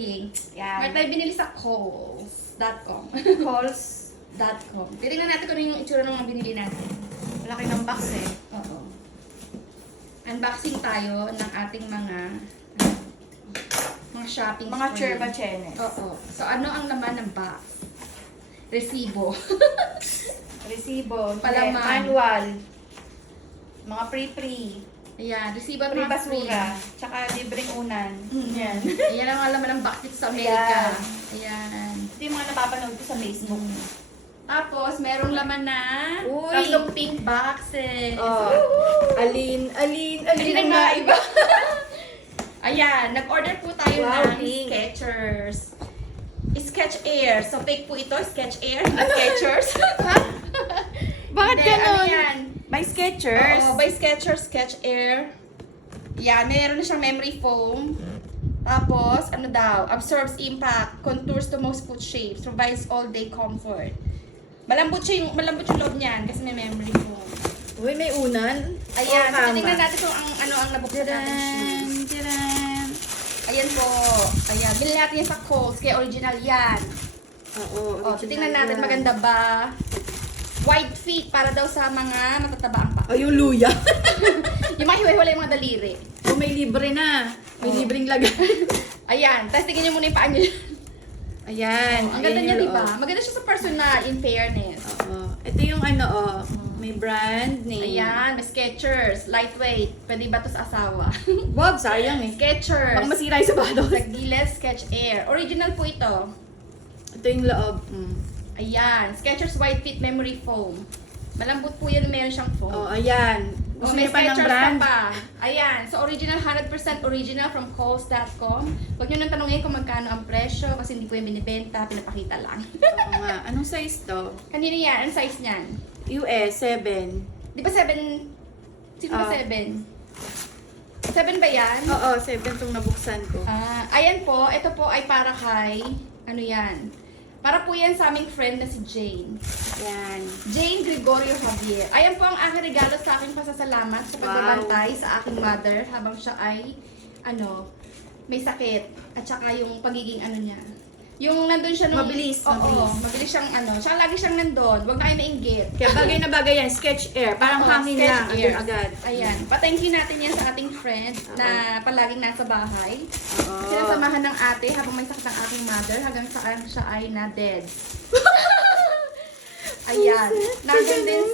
unboxing. Yan. May tayo binili sa Kohl's.com. Calls.com. Titingnan natin kung ano yung itsura ng mga binili natin. Laki ng box eh. Oo. Unboxing tayo ng ating mga shopping Mga spree. cherba chenes. Oo. So, ano ang laman ng box? Resibo. Resibo. Palaman. Manual. Mga pre-pre. Ayan, resibo at Free mga free. basura. Tsaka libreng unan. Yan. Ayan ang laman ng box dito sa Amerika. Ayan. Ito yung mga napapanood ko sa Facebook. Tapos, merong laman na Uy! tatlong pink boxes. Oh. Alin Hindi na nga iba. Ayan, nag-order po tayo Wow, ng pink. Skechers. Sketch Air. So, fake po ito, Sketch Air, hindi Skechers. Bakit Hindi, ganon? Ano yan? By Skechers. Oo, by Skechers, Sketch Air. Yan, meron na siyang memory foam. Tapos, ano daw, absorbs impact, contours to most foot shapes, provides all-day comfort. Malambot yung loob niyan kasi may memory foam. Uy, may unan. Ayan, Oh, tingnan tama. natin kung ang nabuksan natin shoes. Tcharan! Ayan po. Ayan, bilhin natin yan sa Kohl's, kaya original yan. Oo, O, titingnan natin, maganda ba? Wide feet, para daw sa mga matataba ang paa. Oh, yung luya. Yung mga hiwa-hiwalay yung mga daliri. Oh, may libre na. May Oh. libreng lagay. Ayan, tapos tingnan niyo muna yung paa niyo. Ayan. Ang ganda ayan niya, yung di ba? loob. Maganda siya sa personal, in fairness. Oo. Ito yung ano, oh. May brand name. Ayan, may Skechers, lightweight. Pwede ba to sa asawa? Wag, sayang eh. Skechers. Baka masira yung sapatos. Taggiles Sketch Air. Original po ito. Ito yung loob. Ayan, Skechers White Fit Memory Foam. Malambot po yan, meron siyang foam. Oh, ayan. Oh, Gusto may niyo pa ng Skechers brand? pa. Ayan, so original, 100% original from Kohl's.com. Huwag nyo nang tanongin kung magkano ang presyo kasi hindi ko yung binibenta, pinapakita lang. Oo nga. Anong size to? Kanino yan? Anong size niyan? US, 7. Di ba 7? Sino ba 7? 7 ba yan? Oo, 7 tong nabuksan ko. Ayan po, ito po ay para kay, ano yan? Para po yan sa aming friend na si Jane. Yan. Jane Gregorio Javier. Ayan po ang aking regalo sa aking pasasalamat sa pagbabantay sa aking mother habang siya ay, may sakit. At saka yung pagiging niya. Yung nandun siya nung... Mabilis, Oo, mabilis. mabilis siyang siya lagi siyang nandun. Huwag na kayo mainggit. Kaya bagay na bagay yan. Sketch Air. Parang Oo, hangin Sketch lang. Air. Agad agad. Ayan. Pa-thank you natin yan sa ating friend na palaging nasa bahay. Sinasamahan ng ate habang may sakit ang aking mother hanggang saan siya ay na-dead. Ayan. Nandun din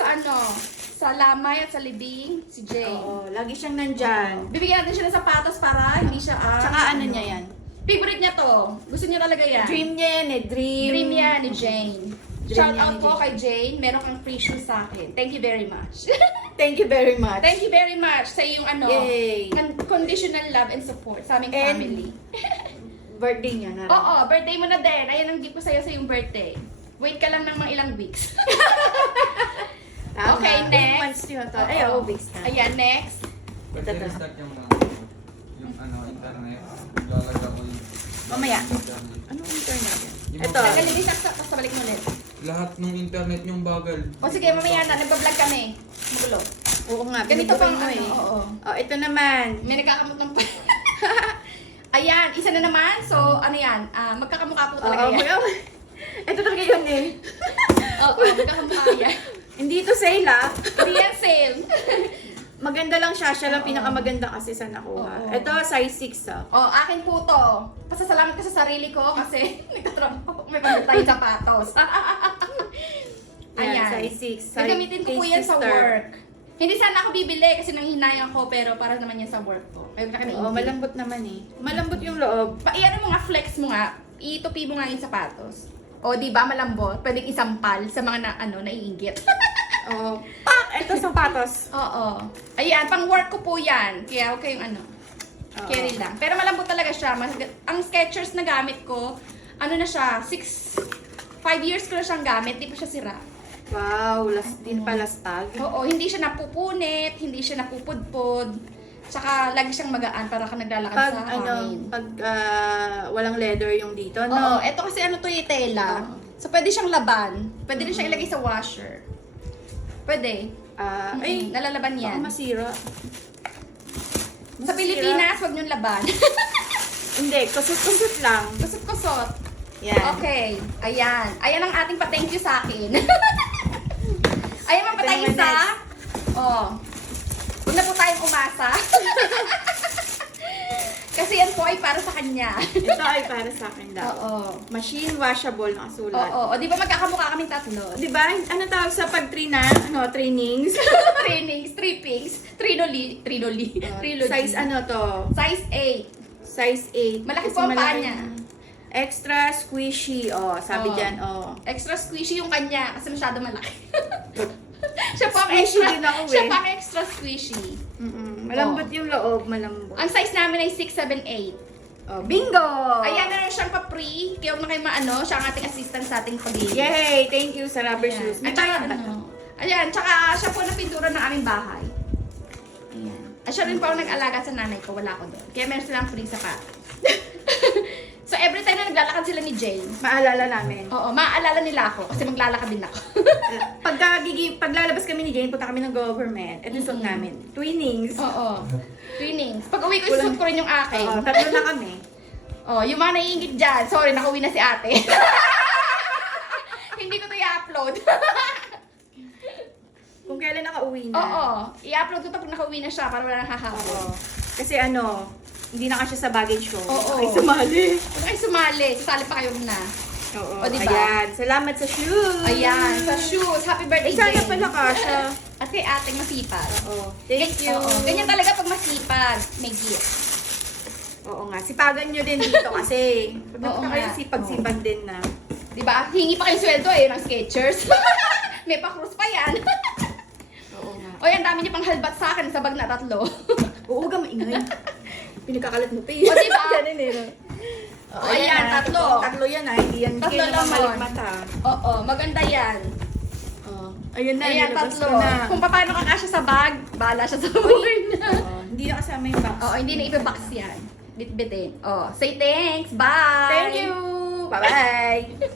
sa lamay at sa libing, si Jane. Oo, lagi siyang nandyan. Bibigyan natin siya ng sapatos para hindi siya Tsaka ano niya yan? Favorite niya to. Gusto niya talaga yan. Dream niya yan eh. Dream yan ni Jane. Dream Shout niya out ni po Jane. kay Jane. Meron kang free shoes sa akin. Thank you very much. Thank you very much. Thank you very much sa iyong Yay. conditional love and support sa aming And- family. Birthday niya na rin. Oo, birthday mo na din. Ayan ang gift ko sa'yo sa iyong birthday. Wait ka lang ng mga ilang weeks. Tama. Okay, 8 next. months yun to. Ay, oo, weeks na. Ayan, next. Ito to. Start yung mga internet. Lalaga ko yung Mamaya. internet. Anong internet yan? Yung Ito. mga- Tagalibis tapos balik mo ulit. Lahat ng internet yung bagal. O sige, mamaya na. Nagbablog kami. Magulo. Oo nga. Ganito binibigay pang mo eh. oo. Oh, ito naman. May nagkakamot ng Ayan, isa na naman. So, ano yan? Magkakamukha po talaga Oo, yan. ito talaga yun eh. Oo, magkakamukha yan. Hindi to sale ah. Hindi yan sale. Maganda lang siya. Siya lang pinakamaganda kasi sa nakuha. Oo. Ito, size 6 ah. Oh, akin po to. Pasasalamat ko sa sarili ko kasi nagtatrabaho. May pagod tayong sapatos. Yan, Ayan. size 6. Gagamitin ko po yan sa work. Hindi sana ako bibili kasi nanghihinayang ko pero para naman yan sa work ko. Kaya na kami Oo, malambot naman eh. Malambot yung loob. Iyan mo nga, flex mo nga. Itupi mo nga yung sapatos. O, di ba malambot? Pwedeng isampal sa mga naiinggit. Oo. Pak! Ito sapatos. Oo. Ayan, pang work ko po yan. Kaya huwag kayong Oo. carry lang. Pero malambot talaga siya. Ang Skechers na gamit ko, na siya, 5 years ko na siyang gamit, di pa siya sira. Wow, din pa lastag. Oo, hindi siya napupunit, hindi siya napupudpod. Tsaka lagi siyang magaan para ka naglalakad Pag sa hangin. walang leather yung dito, Oo, no? eto kasi yung tela. Oo. So pwede siyang laban. Pwede rin siyang ilagay sa washer. Pwede. Ay, Nalalaban baka yan. masira. Sa Pilipinas, wag niyong laban. Hindi, kusot-kusot lang. Kusot-kusot. Yan. Okay. Ayan. Ayan ang ating pa-thank you sa akin. Ayan ang Ito patay naman isa. Oh. Huwag na po tayong umasa. Kasi yan po ay para sa kanya. Ito ay para sa akin daw. Oo. Machine washable na kasulat. Oo. O, di ba magkakamukha kaming tatlo? Di ba? Ano tawag sa pag-trina? Trainings? Trainings, trippings, trilogy. Size ano to? Size 8. Size 8. Malaki Kasi po ang paa malaki. niya. Extra squishy. Oh, sabi Oo. dyan. Oh. Extra squishy yung kanya kasi masyado malaki. Siya pa ang Squishy extra, din ako siya eh. pa ang extra squishy. Malambot yung loob, malambot. Ang size namin ay 6, 7, 8. Oh, bingo! Ayan, meron siyang pa-free. Kaya huwag na kayo maano, siya ang ating assistant sa ating pag-ibig. Yay! Thank you sa rubber shoes. At saka, ayan, tsaka siya po napintura ng aming bahay. Ayan. At siya rin po ang nag-alaga sa nanay ko, wala ko doon. Kaya meron silang free sa kat. So every time na naglalakad sila ni Jane, Maalala namin. oo, maaalala nila ako kasi maglalakad din ako. Paglalabas kami ni Jane, punta kami ng government. Ito yung suot namin. Twinnings. Oo. Twinnings. Pag uwi ko, Kulang- isuot ko rin yung akin. Tatlo na kami. Oh, yung mga naiingit dyan, sorry, nakauwi na si ate. Hindi ko to i-upload. Kung kailan nakauwi na. Oo, i-upload ko to pag nakauwi na siya para wala nang hahabol. Oo. Kasi ano, hindi na kasya sa baggage ko. Oo. Ay, sumali. Huwag kayo sumali, sasali pa kayo na. Oo. O, diba? Ayan. Salamat sa shoes. Ayan, sa shoes. Happy birthday, Sana Jane. pala kasya. At kay ating masipag. Oo. Thank you. Oo, ganyan talaga pag masipag, may gift. Oo nga. Sipagan nyo din dito kasi. Pag Oo nagpunta kayo, nga. sipag-sipag din na. Diba? Hingi pa kayo sweldo eh, ng Skechers. May pa-cruise pa yan. Oo nga. O yan, dami niyo pang halbat sa akin sa bag na 3. Oo, huwag kang maingay. Pinagkakalat mo pa eh. O, diba? Ganun eh. No? O, ayan, ah. 3. Tatlo yan ah. Hindi yan. Hindi Tatlo kayo lang namamalik yun. mata. Oo, maganda yan. Oh. Ayan na. Ayan, nilabas 3. ko na. Kung paano kakasya sa bag, bahala siya sa buhay na. Oo, hindi na kasama yung box. Oo, hindi na ipabox yan. Bitbitin. Oh, say thanks. Bye! Thank you! Bye-bye!